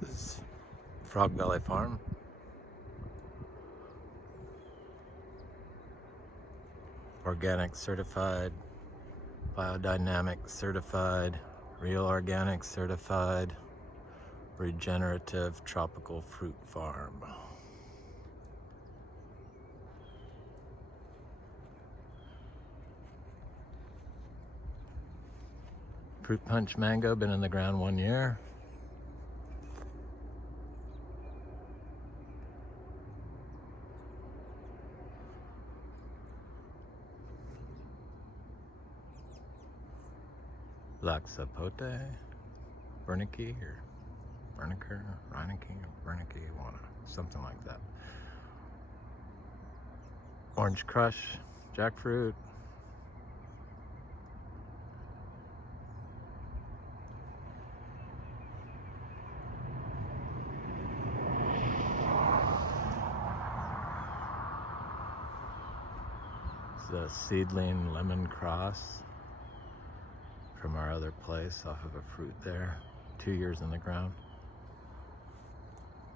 This is Frog Valley Farm. Organic certified, biodynamic certified, real organic certified, regenerative tropical fruit farm. Fruit punch mango, been in the ground 1 year. Sapote, Bernicke or Bernicker, Reineke, Bernicke, something like that. Orange Crush, Jackfruit. It's a seedling lemon cross from our other place off of a fruit there. 2 years in the ground.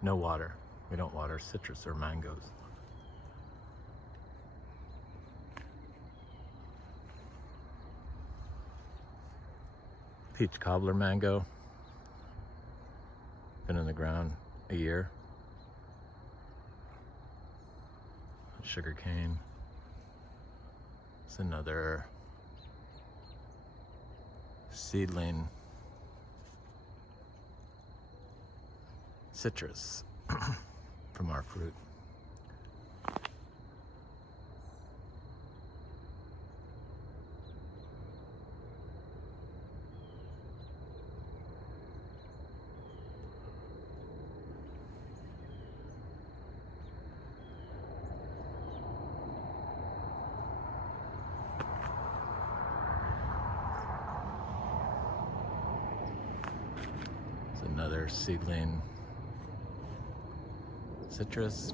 No water. We don't water citrus or mangoes. Peach cobbler mango. Been in the ground 1 year. Sugar cane. It's another seedling citrus from our fruit. Another seedling citrus.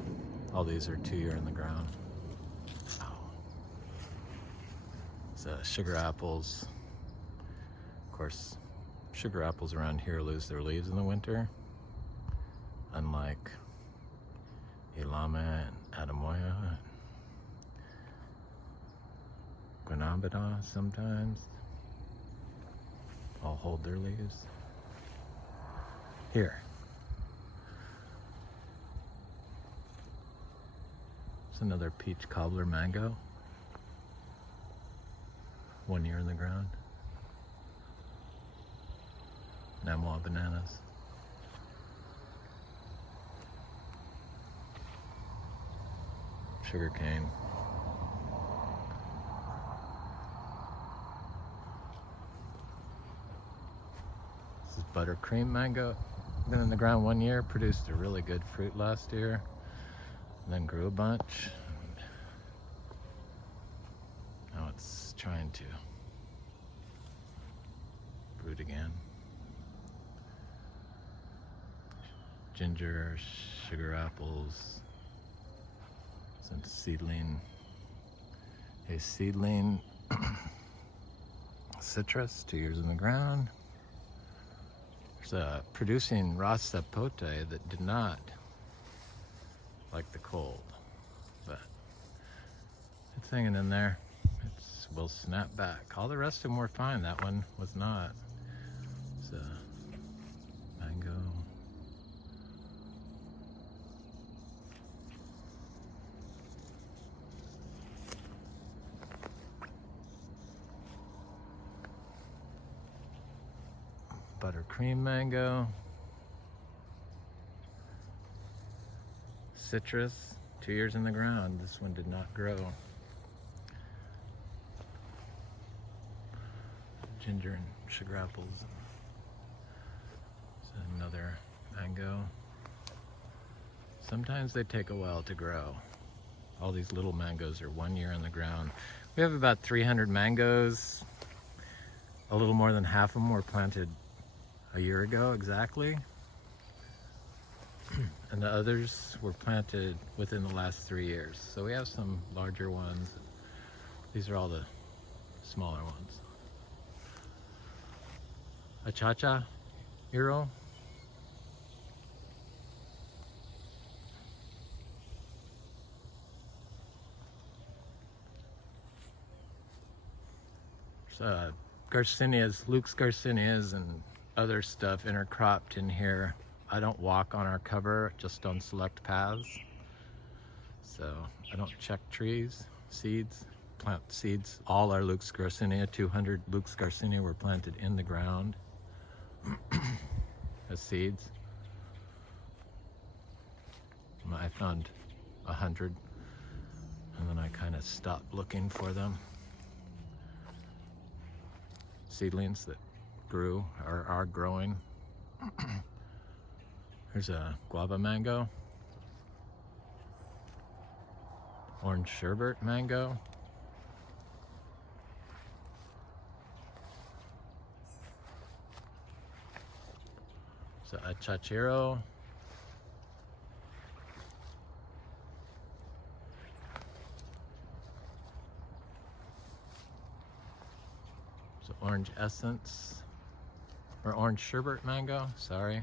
All these are 2 year in the ground. It's sugar apples. Of course, sugar apples around here lose their leaves in the winter, unlike Ilama and Adamoya and Guanabana sometimes. All hold their leaves. Here. It's another peach cobbler mango. 1 year in the ground. Namwa bananas. Sugar cane. This is buttercream mango. Been in the ground 1 year, produced a really good fruit last year, and then grew a bunch. Now it's trying to fruit again. Ginger, sugar apples, some seedling, a seedling citrus, 2 years in the ground. Producing raw sapote that did not like the cold, but it's hanging in there. It will snap back. All the rest of them were fine. That one was not. It's a mango. Buttercream mango, citrus, 2 years in the ground. This one did not grow. Ginger and sugar apples. It's another mango. Sometimes they take a while to grow. All these little mangoes are 1 year in the ground. We have about 300 mangoes. A little more than half of them were planted 1 year ago exactly, and the others were planted within the last 3 years. So we have some larger ones. These are all the smaller ones. Achacha, Eero, Garcinias, Lucs Garcinias and other stuff intercropped in here. I don't walk on our cover, just on select paths. So I don't check trees, seeds, plant seeds. All our Lucs Garcinia, 200 Lucs Garcinia were planted in the ground as seeds. I found 100 and then I kind of stopped looking for them. Seedlings that grew or are growing. Here's a guava mango, orange sherbet mango, so a chachiro, so orange essence, or orange sherbet mango, sorry.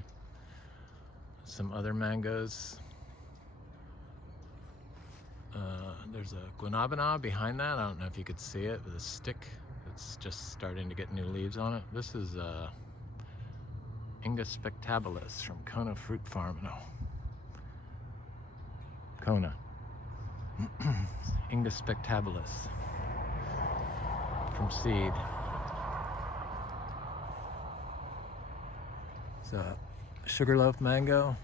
Some other mangoes. There's a guanabana behind that. I don't know if you could see it with a stick. It's just starting to get new leaves on it. This is Inga spectabilis from Kona Fruit Farm. No, Kona. Inga spectabilis from seed. So sugarloaf mango.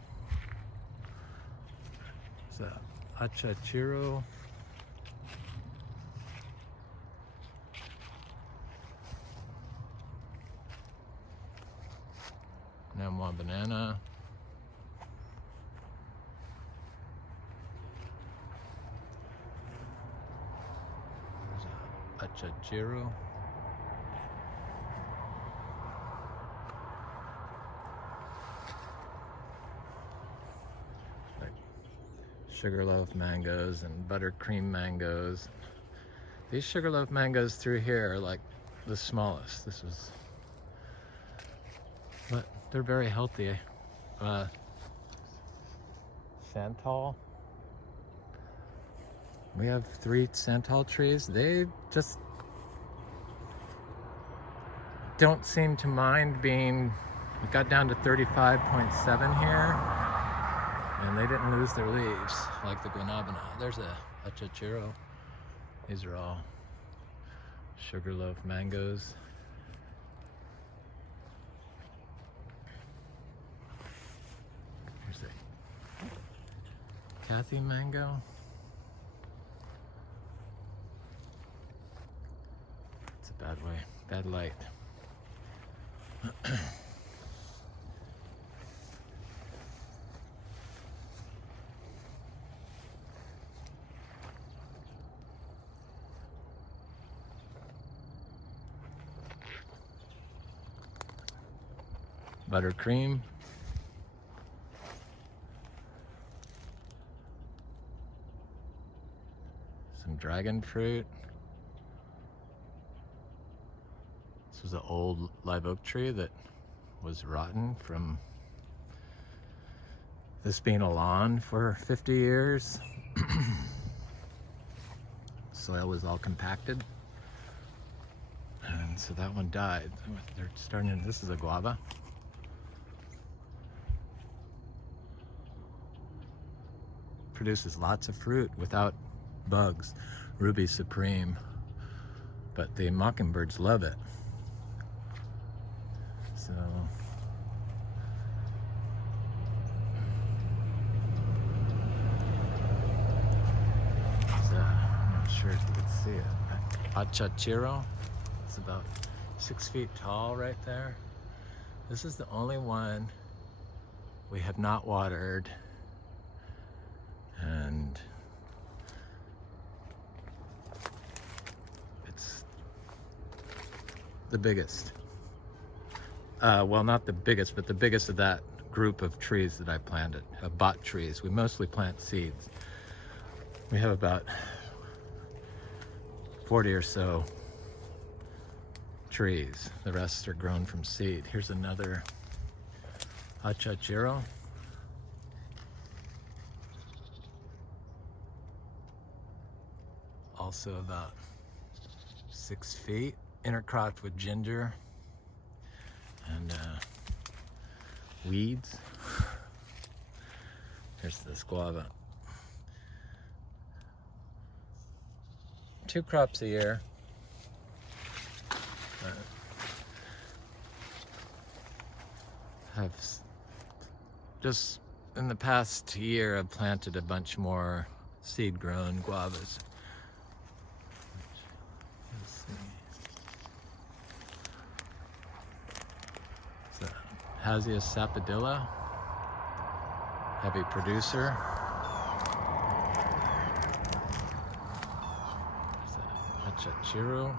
It's a achachiro. Namwa banana. There's a achachiro. Sugarloaf mangoes and buttercream mangoes. These sugarloaf mangoes through here are like the smallest. This was, but they're very healthy. Santal. We have 3 santal trees. They just don't seem to mind being, it got down to 35.7 here. And they didn't lose their leaves like the guanabana. There's a chachiro. These are all sugarloaf mangoes. Here's a Kathy mango. It's a bad light. Buttercream. Some dragon fruit. This was an old live oak tree that was rotten from this being a lawn for 50 years. Soil was all compacted. And so that one died. They're starting, this is a guava. Produces lots of fruit without bugs. Ruby Supreme. But the mockingbirds love it. So I'm not sure if you can see it. Achachiro. It's about 6 feet tall right there. This is the only one we have not watered. And it's the biggest. Well, not the biggest, but the biggest of that group of trees that I planted, bought trees. We mostly plant seeds. We have about 40 or so trees. The rest are grown from seed. Here's another achachiro. Also about 6 feet. intercropped with ginger and weeds. Here's this guava. 2 crops a year. Have just in the past year I've planted a bunch more seed-grown guavas. Let's see. It's a Hazius Sapodilla, heavy producer. There's a Jackfruit.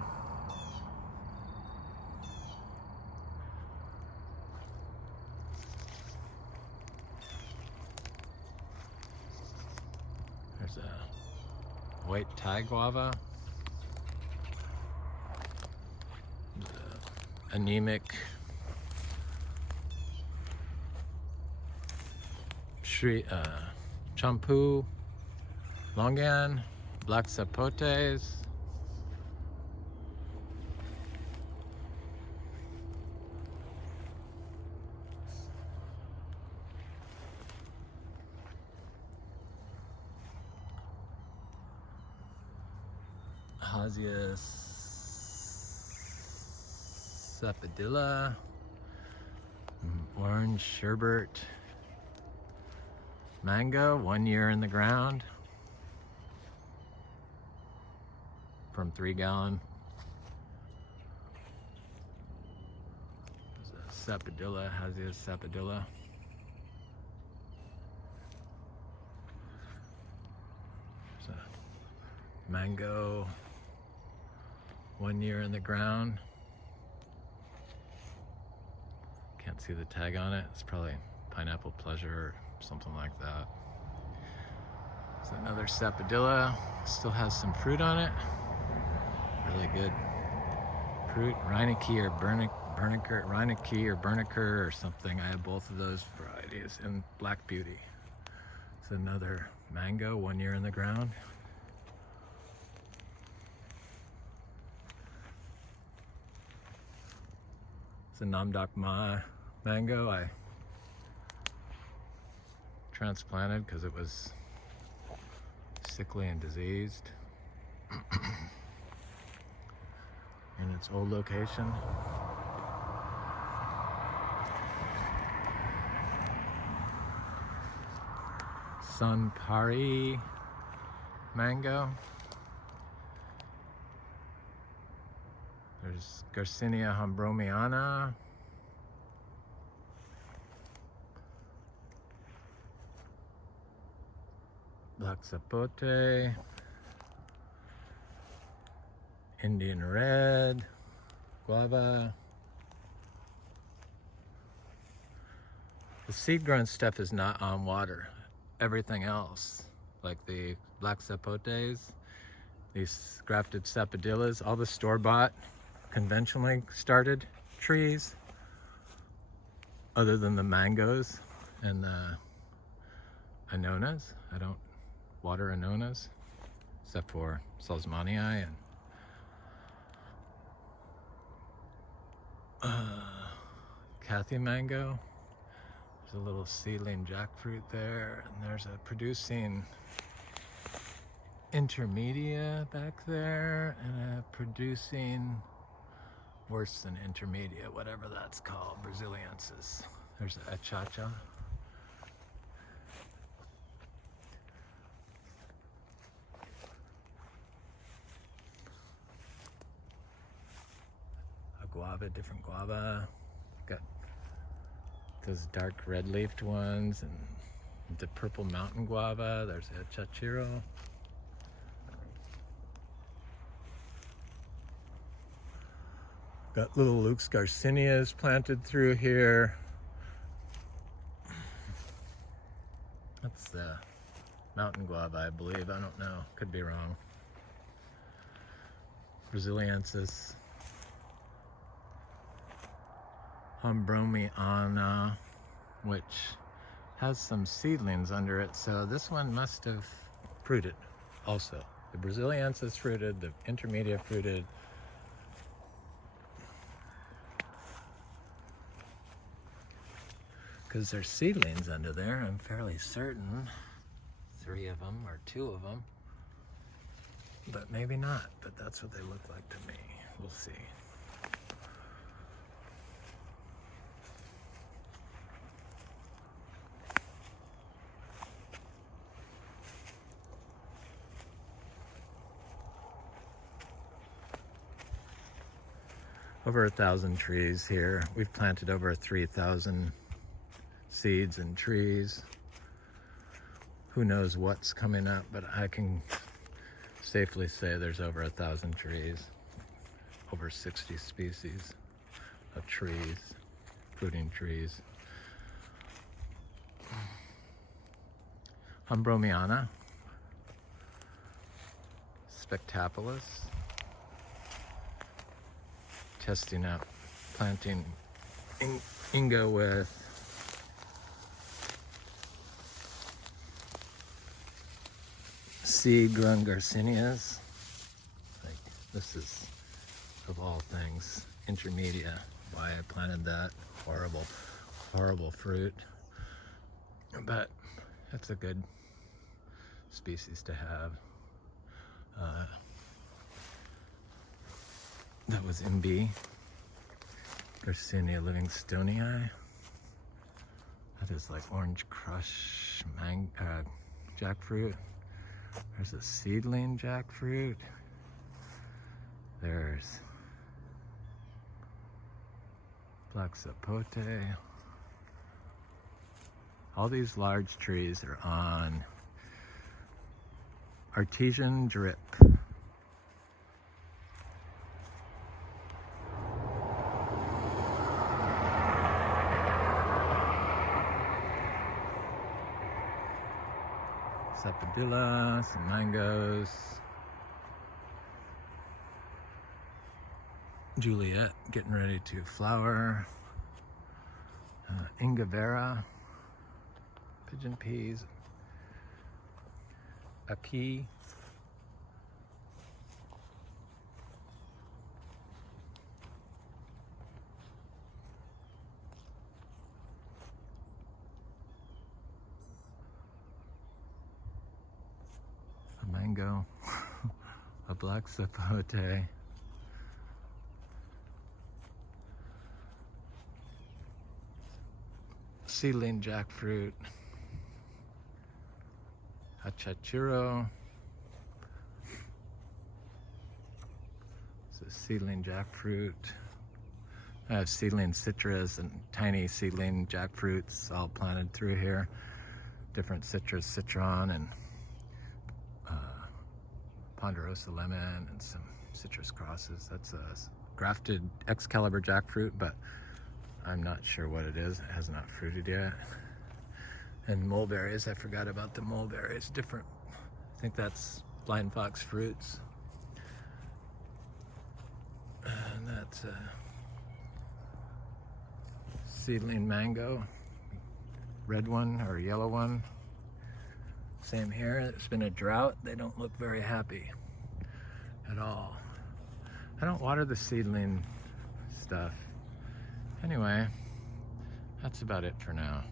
There's a white Thai guava. Anemic champu, longan, black sapotes. Hazius Sapodilla, orange sherbet, mango, 1 year in the ground from 3-gallon. There's a Sapodilla, Hazius Sapodilla. There's a mango, 1 year in the ground. Can't see the tag on it. It's probably Pineapple Pleasure or something like that. There's another Sapodilla. Still has some fruit on it. Really good fruit. Reineke or Berniker or something. I have both of those varieties. And Black Beauty. It's another mango, 1 year in the ground. It's a Namdok Ma mango I transplanted because it was sickly and diseased in its old location. Sunpari mango. There's Garcinia hombromiana. Black Sapote. Indian red. Guava. The seed-grown stuff is not on water. Everything else, like the Black Sapotes, these grafted Sapodillas, all the store-bought, conventionally started trees, other than the mangoes and the annonas. I don't water annonas, except for Salzmanii and Akee mango. There's a little seedling jackfruit there, and there's a producing intermedia back there, and a producing worse than intermedia, whatever that's called, Braziliensis. There's a chacha. A guava, different guava. Got those dark red-leafed ones, and the purple mountain guava. There's a chachiro. Got little Lucs Garcinias planted through here. That's the mountain guava, I believe. I don't know. Could be wrong. Braziliensis. Hombromiana, which has some seedlings under it. So this one must have fruited also. The Braziliensis fruited, the intermedia fruited. because there's seedlings under there. I'm fairly certain 3 of them or 2 of them, but maybe not. But that's what they look like to me. We'll see. Over 1,000 trees here. We've planted over 3,000 seeds and trees. Who knows what's coming up, but I can safely say there's over 1,000 trees, over 60 species of trees, fruiting trees. Ambromiana, spectaculus. Testing out planting Inga with seed grown Garcinias. Like, this is, of all things, intermedia. Why I planted that. Horrible, horrible fruit. But that's a good species to have. That was MB, Garcinia livingstonii. That is like orange crush jackfruit. There's a seedling jackfruit. There's black sapote. All these large trees are on artesian drip. Sapodilla, some mangoes. Juliet getting ready to flower. Ingavera, pigeon peas. Akee. Mango, a black sapote, seedling jackfruit, a chachiro, it's a seedling jackfruit. I have seedling citrus and tiny seedling jackfruits all planted through here. Different citrus, citron, and ponderosa lemon, and some citrus crosses. That's a grafted Excalibur jackfruit, but I'm not sure what it is. It has not fruited yet. And mulberries, I forgot about the mulberries. Different, I think that's blind fox fruits. And that's a seedling mango, red one or yellow one. Same here, it's been a drought. They don't look very happy at all. I don't water the seedling stuff. Anyway, that's about it for now.